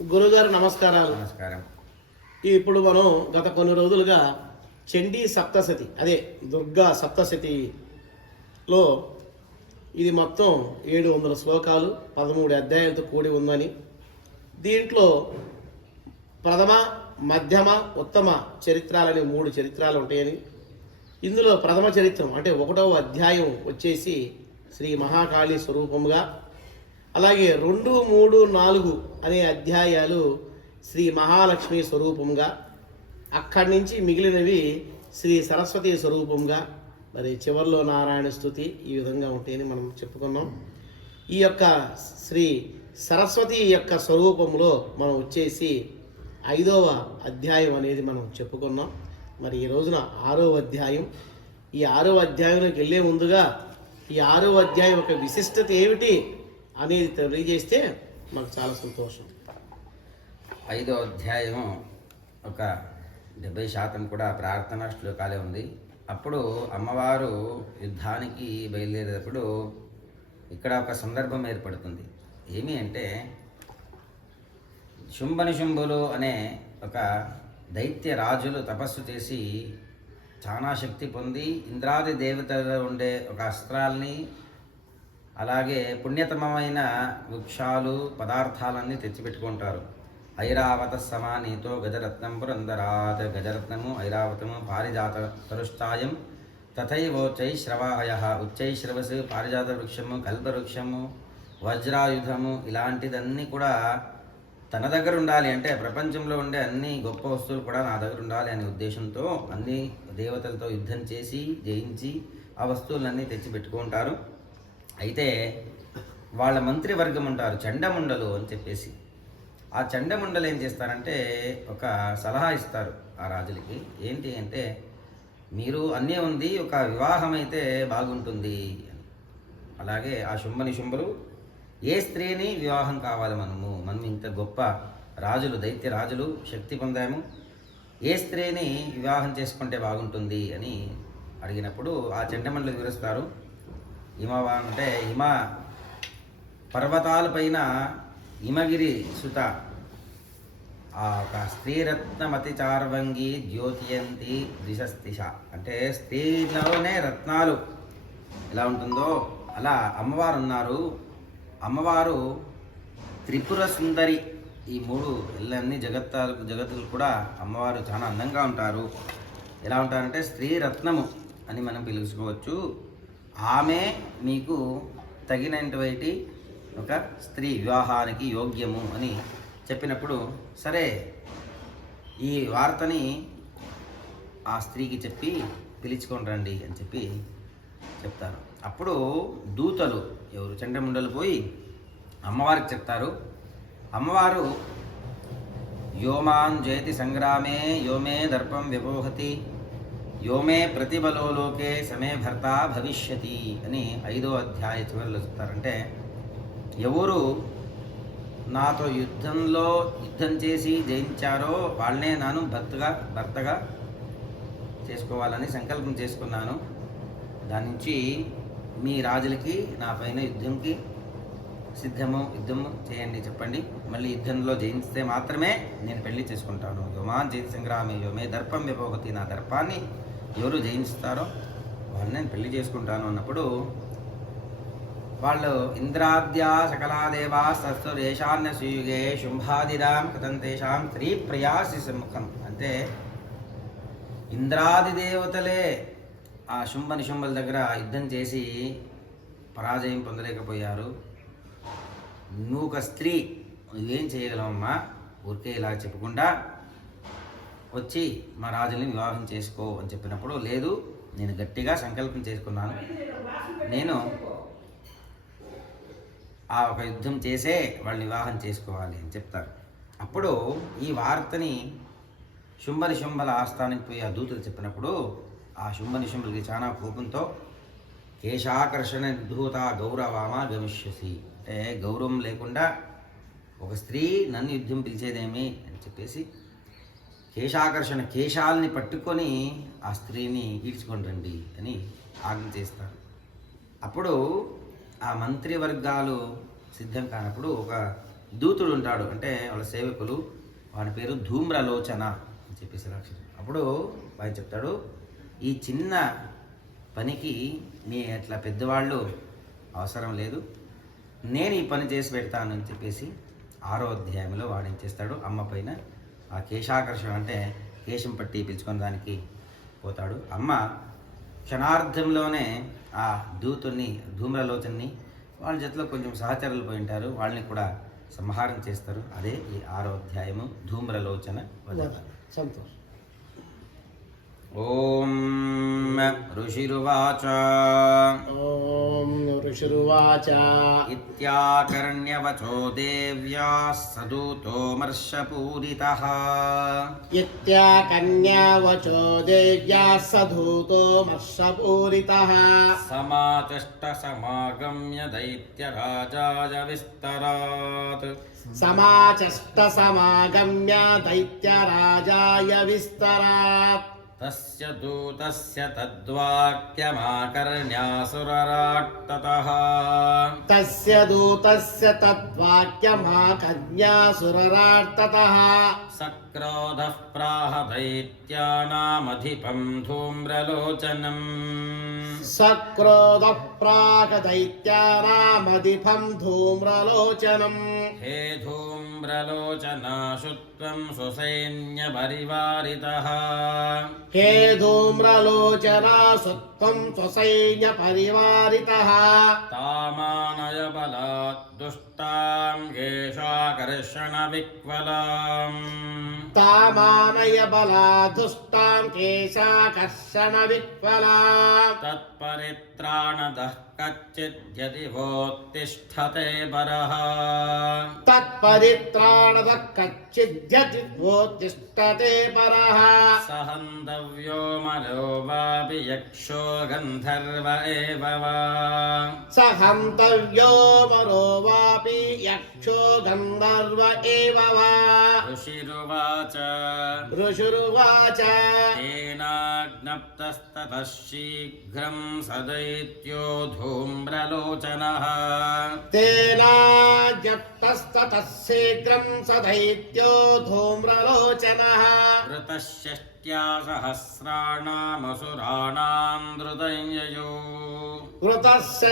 గురుగారు నమస్కారాలు. నమస్కారం. ఇప్పుడు మనం గత కొన్ని రోజులుగా చండీ సప్తశతి, అదే దుర్గా సప్తశతిలో ఇది మొత్తం 700 శ్లోకాలు 13 అధ్యాయాలతో కూడి ఉందని, దీంట్లో ప్రథమ, మధ్యమ, ఉత్తమ చరిత్రాలని 3 చరిత్రాలు ఉంటాయని, ఇందులో ప్రథమ చరిత్రం అంటే 1వ అధ్యాయం వచ్చేసి శ్రీ మహాకాళి స్వరూపముగా, అలాగే 2, 3, 4 అనే అధ్యాయాలు శ్రీ మహాలక్ష్మి స్వరూపంగా, అక్కడి నుంచి మిగిలినవి శ్రీ సరస్వతి స్వరూపంగా, మరి చివరిలో నారాయణ స్తుతి ఈ విధంగా ఉంటాయని మనం చెప్పుకున్నాం. ఈ యొక్క శ్రీ సరస్వతి యొక్క స్వరూపంలో మనం వచ్చేసి 5వ అధ్యాయం అనేది మనం చెప్పుకున్నాం. మరి ఈ రోజున 6వ అధ్యాయం. ఈ 6వ అధ్యాయంలోకి వెళ్ళే ముందుగా ఈ 6వ అధ్యాయం యొక్క విశిష్టత ఏమిటి అనేది తెలియజేస్తే మాకు చాలా సంతోషం. 5వ అధ్యాయం ఒక 70% కూడా ప్రార్థనా శ్లోకాలే ఉంది. అప్పుడు అమ్మవారు యుద్ధానికి బయలుదేరేటప్పుడు ఇక్కడ ఒక సందర్భం ఏర్పడుతుంది. ఏమి అంటే, శుంభనిశుంభులు అనే ఒక దైత్య రాజులు తపస్సు చేసి చాలా శక్తి పొంది ఇంద్రాది దేవతలో ఉండే ఒక అస్త్రాల్ని, అలాగే పుణ్యతమమైన వృక్షాలు పదార్థాలన్నీ తెచ్చిపెట్టుకుంటారు. ఐరావత సమానీతో గజరత్నం పురందరాత్, గజరత్నము ఐరావతము పారిజాత తరుష్టాయం తథైవోచ్చైశ్రవాయ, ఉచ్చైశ్రవస్ పారిజాత వృక్షము, కల్పవృక్షము, వజ్రాయుధము, ఇలాంటిదన్నీ కూడా తన దగ్గర ఉండాలి. అంటే ప్రపంచంలో ఉండే అన్ని గొప్ప వస్తువులు కూడా నా దగ్గర ఉండాలి అనే ఉద్దేశంతో అన్ని దేవతలతో యుద్ధం చేసి జయించి ఆ వస్తువులన్నీ తెచ్చి పెట్టుకుంటారు. అయితే వాళ్ళ మంత్రివర్గం ఉంటారు చండముండలు అని చెప్పేసి. ఆ చండముండలు ఏం చేస్తారంటే ఒక సలహా ఇస్తారు ఆ రాజులకి. ఏంటి అంటే, మీరు అన్నీ ఉంది, ఒక వివాహం అయితే బాగుంటుంది. అలాగే ఆ శుంభులు ఏ స్త్రీని వివాహం కావాలి, మనం ఇంత గొప్ప రాజులు, దైత్య రాజులు, శక్తి పొందాము, ఏ స్త్రీని వివాహం చేసుకుంటే బాగుంటుంది అని అడిగినప్పుడు ఆ చండమండలు వివరిస్తారు. అంటే హిమ పర్వతాలపైన హిమగిరి సుత ఆ ఒక స్త్రీరత్నమతి చార్వంగి ద్యోతియంతి ద్విషస్తిష, అంటే స్త్రీలోనే రత్నాలు ఎలా ఉంటుందో అలా అమ్మవారు ఉన్నారు. అమ్మవారు త్రిపుర సుందరి. ఈ 3 ఇళ్ళన్నీ జగత్తులు కూడా అమ్మవారు చాలా అందంగా ఉంటారు. ఎలా ఉంటారంటే స్త్రీరత్నము అని మనం పిలుచుకోవచ్చు. ఆమె మీకు తగినటువంటి ఒక స్త్రీ, వివాహానికి యోగ్యము అని చెప్పినప్పుడు, సరే ఈ వార్తని ఆ స్త్రీకి చెప్పి పిలుచుకొని రండి అని చెప్పి చెప్తారు. అప్పుడు దూతలు ఎవరు చండముండలు పోయి అమ్మవారికి చెప్తారు. అమ్మవారు యోమాన్ జయతి సంగ్రామే యోమే దర్పం విపోహతి యోమే ప్రతిబలోలోకే సమే భర్త భవిష్యతి అని 5వ అధ్యాయ చివరిలో చెప్తారంటే, ఎవరు నాతో యుద్ధం చేసి జయించారో వాళ్ళనే నేను భర్తగా చేసుకోవాలని సంకల్పం చేసుకున్నాను. దాని నుంచి మీ రాజులకి నా పైన యుద్ధంకి యుద్ధము చేయండి చెప్పండి. మళ్ళీ యుద్ధంలో జయిస్తే మాత్రమే నేను పెళ్లి చేసుకుంటాను. యోమాన్ జయిత సంగ్రామే యోమే దర్పం విపోహతి, నా దర్పాన్ని ఎవరు జయిస్తారో వాళ్ళని నేను పెళ్లి చేసుకుంటాను అన్నప్పుడు, వాళ్ళు ఇంద్రాద్యా సకలాదేవా సస్తురేషాన్య సుయుగే శుంభాదిరాం కథంతేషాం స్త్రీ ప్రయాసి సముఖం, అంటే ఇంద్రాది దేవతలే ఆ శుంభుల దగ్గర యుద్ధం చేసి పరాజయం పొందలేకపోయారు. నువ్వు ఒక స్త్రీ, నువ్వేం చేయగలవమ్మా, ఊరికే ఇలా చెప్పకుండా వచ్చి మా రాజుని వివాహం చేసుకో అని చెప్పినప్పుడు, లేదు నేను గట్టిగా సంకల్పం చేసుకున్నాను, నేను ఆ ఒక యుద్ధం చేసే వాళ్ళని వివాహం చేసుకోవాలి అని చెప్తారు. అప్పుడు ఈ వార్తని శుంభల ఆస్థానికి పోయి ఆ దూతలు చెప్పినప్పుడు, ఆ శుంభులకి చాలా కోపంతో కేశాకర్షణ నిర్ధూత గౌరవామ గమిష్యసి, అంటే గౌరవం లేకుండా ఒక స్త్రీ నన్ను యుద్ధం పిలిచేదేమి అని చెప్పేసి కేశాకర్షణ, కేశాలని పట్టుకొని ఆ స్త్రీని ఈడ్చుకొని రండి అని ఆజ్ఞ చేస్తారు. అప్పుడు ఆ మంత్రివర్గాలు సిద్ధం కానప్పుడు ఒక దూతుడు ఉంటాడు, అంటే వాళ్ళ సేవకులు, వాడి పేరు ధూమ్రలోచన అని చెప్పేసి రాక్షసుడు. అప్పుడు ఆయన చెప్తాడు, ఈ చిన్న పనికి మీ అట్లా పెద్దవాళ్ళు అవసరం లేదు, నేను ఈ పని చేసి పెడతాను అని చెప్పేసి 6వ అధ్యాయంలో వాడు ఏం చేస్తాడు, అమ్మ పైన ఆ కేశాకర్షణ అంటే కేశం పట్టి పిలుచుకొని దానికి పోతాడు. అమ్మ క్షణార్థంలోనే ఆ దూతుని ధూమ్రలోచన్ని వాళ్ళ జతలో కొంచెం సహచరులు పోయి ఉంటారు, వాళ్ళని కూడా సంహారం చేస్తారు. అదే ఈ 6వ అధ్యాయము ధూమ్రలోచన వధ. సంతోషం. ఓం ఋషిరువాచ ఓం ఋషిరువాచ ఇత్యాకర్ణ్యవచో దేవ్యా సదూతో మర్షపూరితః ఇత్యాకన్యావచో దేవ్యా సధూతో మర్షపూరితః సమాచష్ట సమాగమ్య దైత్యరాజాయ విస్తరాత్ సమాచష్ట సమాగమ్య దైత్యరాజాయ విస్తరాత్ తస్య దూతస్య తద్వాక్యమాకర్ణ్యాసురరాట్టతః తస్య దూతస్య తద్వాక్యమాకర్ణ్యాసురరార్తతః సక్రోధః ప్రాహ దైత్యానామధిపం ధూమ్రలోచనం సక్రోధః ప్రాక్ దైత్యానామధిపం ధూమ్రలోచనం హే ధూమ్రలోచనాశుత్వం సుసైన్యపరివారితః హే ధూమ్రలోచనా సుత్వం స్వసైన్య పరివారితః తామానయ బలాత్ దుష్టాం కేశాకర్షణ విక్వలాం తామానయ బలా దుష్టాం కేశాకర్షణ విక్వలా తత్పరిత్రాణదః కచ్చిద్యది వోత్తిష్ఠతే పరః తత్పరిత్రాణదః కచ్చిద్యతి వోత్తిష్ఠతే పరః సహంతవ్యో మలో వాపి యక్షో గంధర్వ ఏవ వా సహంతవ్యో మరో వాపి యక్షో గంధర్వ ఏవ వా ఋషిరువాచ ఋషురువాచ తేనాజ్ఞప్తస్తతః శీఘ్రం సదైత్యో ధూమ్రలోచనః తేనాజ్ఞప్తస్తతః శీఘ్రం సదైత్యో ధూమ్రలోచనః వృతశ్యష్ట్యా సహస్రాణామసురాణాం ధృతయయో వృతశ్చ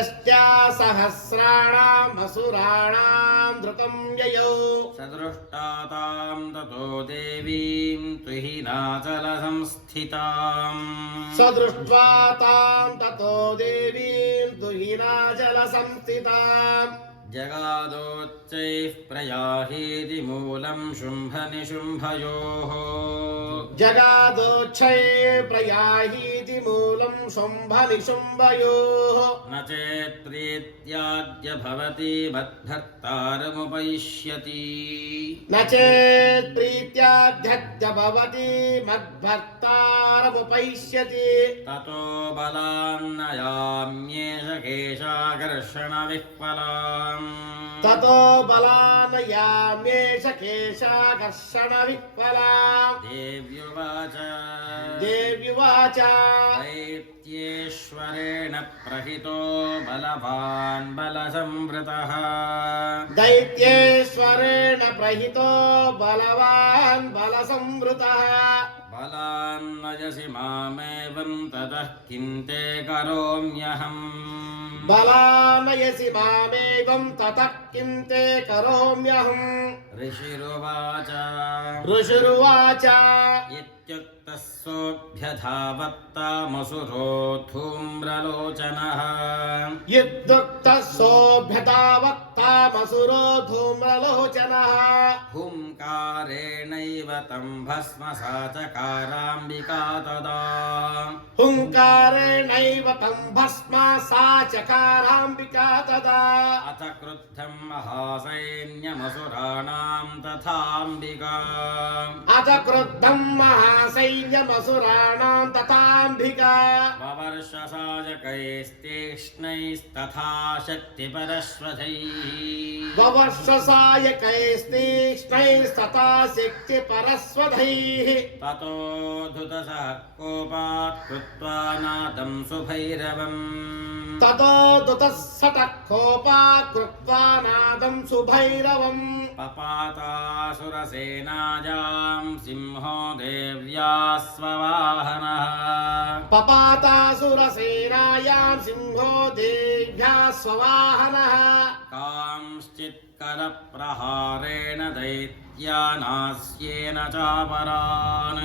సహస్రాణామసురాణాం ధృతం యయౌ సదృష్టాతాం తతో దేవీం తుహినాచల సంస్థితాం సదృష్ట్వా తాం తతో దేవీం దుహినాచల సంస్థితాం జగాదోచ్చైః ప్రయాహీతి మూలం శుంభనిశుంభయోః జగాదోక్షై ప్రయాహీతి మూలం శుంభ నిశుంభయోః న చేత్ప్రీత్యాద్య భవతి మద్భర్తారముపైష్యతి న చేత్ ప్రీత్యాధ్యత్య భవతి మద్భర్తారముపైష్యతి తతో బలాన్నయామ్యేష కేశాకర్షణ విహ్వలాం తతో బలానయామేష కేశాకర్షణ విహ్వలాం దేవ్యువాచ దేవ్యువాచ దైత్యేశ్వరేణ ప్రహితో బలవాన్ బలసంవృతః దైత్యేశ్వరేణ ప్రహితో బలవాన్ బలసంవృతః బలాన్నయసి మామేవం తతః కిం తే కరోమ్యహం బలానయసి మామేవం తతః కిం తే కరోమ్యహం ఋషిరువాచ ఋషురువాచ ఇత్యుక్తః సోऽభ్యధావత్తామసురో ధూమ్రలోచనః యుద్ధుక్తః సోభ్యతావత్తామసురో ధూమ్రలోచనః హుంకారేణైవ తం భస్మసా చకారాంబికా తదా హుంకారేణైవ తం భస్మా సా చకారాంబికా తదా అథ క్రుద్ధం మహాసైన్యమసురాణాం తథాంబికా అథ క్రుద్ధం మహాసైన్యమసురాణాం తథాంబికా వవర్ష द्ववर्षसायकैस्तीक्ष्णैस्तथा शक्तिपरश्वधैः स्ववर्षसायकैस्तीक्ष्णैस्तथा शक्तिपरस्वधैः ततोऽधुतसः कोपात् कृत्वा नादं सुभैरवम् ततो दुतः कोपा कृत्वा नादं सुभैरवम् पपातासुरसेनायां सिंहो देव्याः स्ववाहनः पपातासुरसेनायां सिंहो देव्याः स्ववाहनः कांश्चित्करप्रहारेण दैत्यानास्येन चापरान्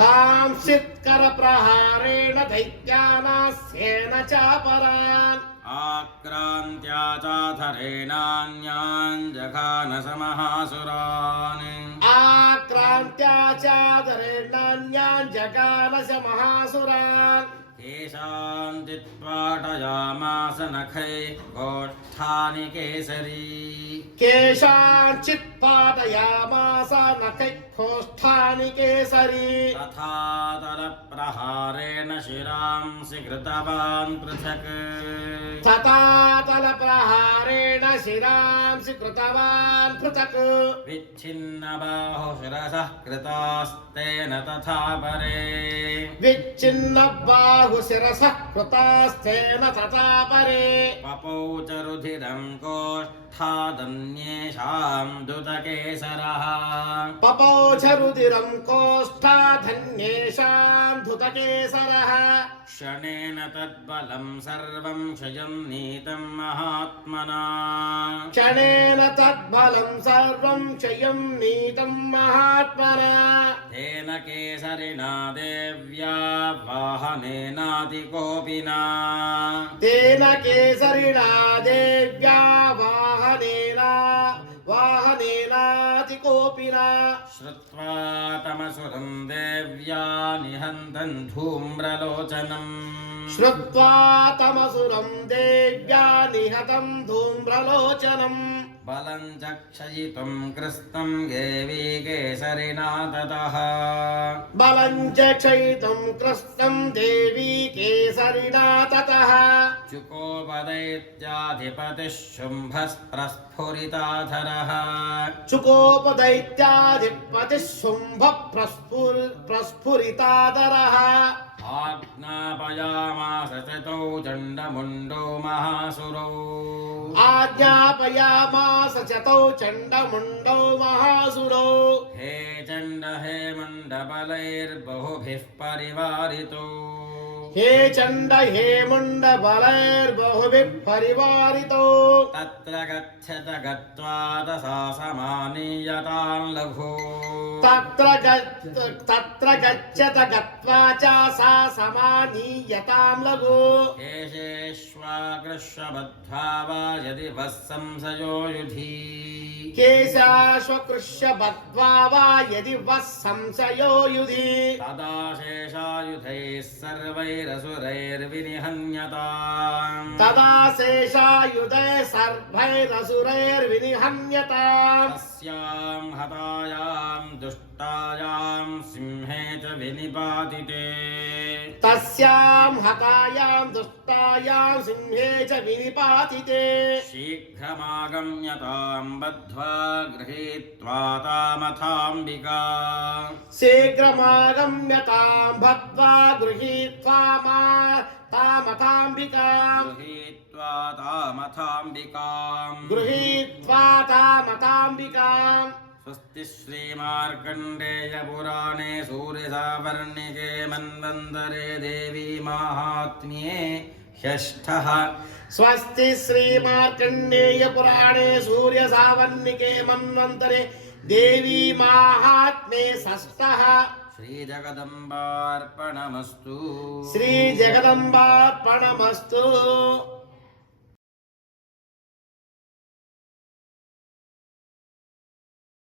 कांश्चित्करप्रहारेण दैत्यानास्येन चापरान् आक्रान्त्या चाधरेणान्यान् जघानसमहासुरान् आक्रान्त्या चादरेणान्यान् जगानस महासुरान् केशान् चित्पाटयामास नखैः गोष्ठानि केसरी केषाञ्चित् पातयामास नखैः केसरी तथा तलप्रहारेण शिरांसि कृतवान् पृथक् तथा तलप्रहारेण शिरांसि कृतवान् पृथक् विच्छिन्नबाहुशिरसः कृतास्तेन तथा परे विच्छिन्नबाहुशिरसः कृतास्तेन तथा परे पपौ च रुधिरं कोष्ठादन्येषां दुतकेसरः पपौ च रुधिरं कोष्ठाधन्येषां धुतकेसरः क्षणेन तद्बलं सर्वं क्षयं नीतं महात्मना क्षणेन तद्बलं सर्वं क्षयं नीतं महात्मना तेन केसरिणा देव्या वाहनेनातिकोपिना तेन केसरिणा देव्या वाहनेनातिकोपिना श्रुत्वा तमसुरं देव्या निहन्तं धूम्रलोचनम् श्रुत्वा तमसुरं देव्या निहतं धूम्रलोचनम् बलं च क्षयितुं कृस्तं देवी केसरिणा ततः बलं च क्षयितुं कृस्तं देवी केसरिणा ततः चुकोपदैत्याधिपतिः शुम्भस्प्रस्फुरिताधरः चुकोपदैत्याधिपतिः शुम्भः प्रस्फुरिताधरः आज्ञापयामास चतौ चण्डमुण्डो महासुरौ आज्ञापयामास चतौ चण्डमुण्डौ महासुरौ हे चण्ड हे मण्डबलैर्बहुभिः परिवारितो हे चण्ड हे मुण्डबलैर्बहुभिः परिवारितो तत्र गच्छत गत्वा तसा समानीयतां लघु तत्र गच्छत गत्वा च सा समानीयतां लघु केशेष्वाकृष्यबद्ध्वा वा यदि वः संशयो युधि केशाश्वकृष्य बद्ध्वा वा यदि वः संशयो युधि तदा शेषायुधैः सर्वैरसुरैर्विनिहन्यताम् तदा शेषायुधे सर्वैरसुरैर्विनिहन्यताम् तस्यां हतायां दुष्टायां सिंहे च विनिपातिते तस्यां हतायां दुष्टायां सिंहे च विनिपातिते शीघ्रमागम्यतां बद्ध्वा गृहीत्वा तामथाम्बिका शीघ्रमागम्यतां बद्ध्वा गृहीत्वा तामथाम्बिकाम् गृहीत्वा तामथाम्बिकाम् गृहीत्वा तामथाम्बिकाम् स्वस्ति श्रीमार्कण्डेयपुराणे सूर्यसावर्णिके मन्वन्तरे देवी माहात्म्ये षष्ठः स्वस्ति श्रीमार्कण्डेय पुराणे सूर्यसावर्णिके मन्वन्तरे देवी माहात्म्ये षष्ठः श्रीजगदम्बार्पणमस्तु श्रीजगदम्बार्पणमस्तु।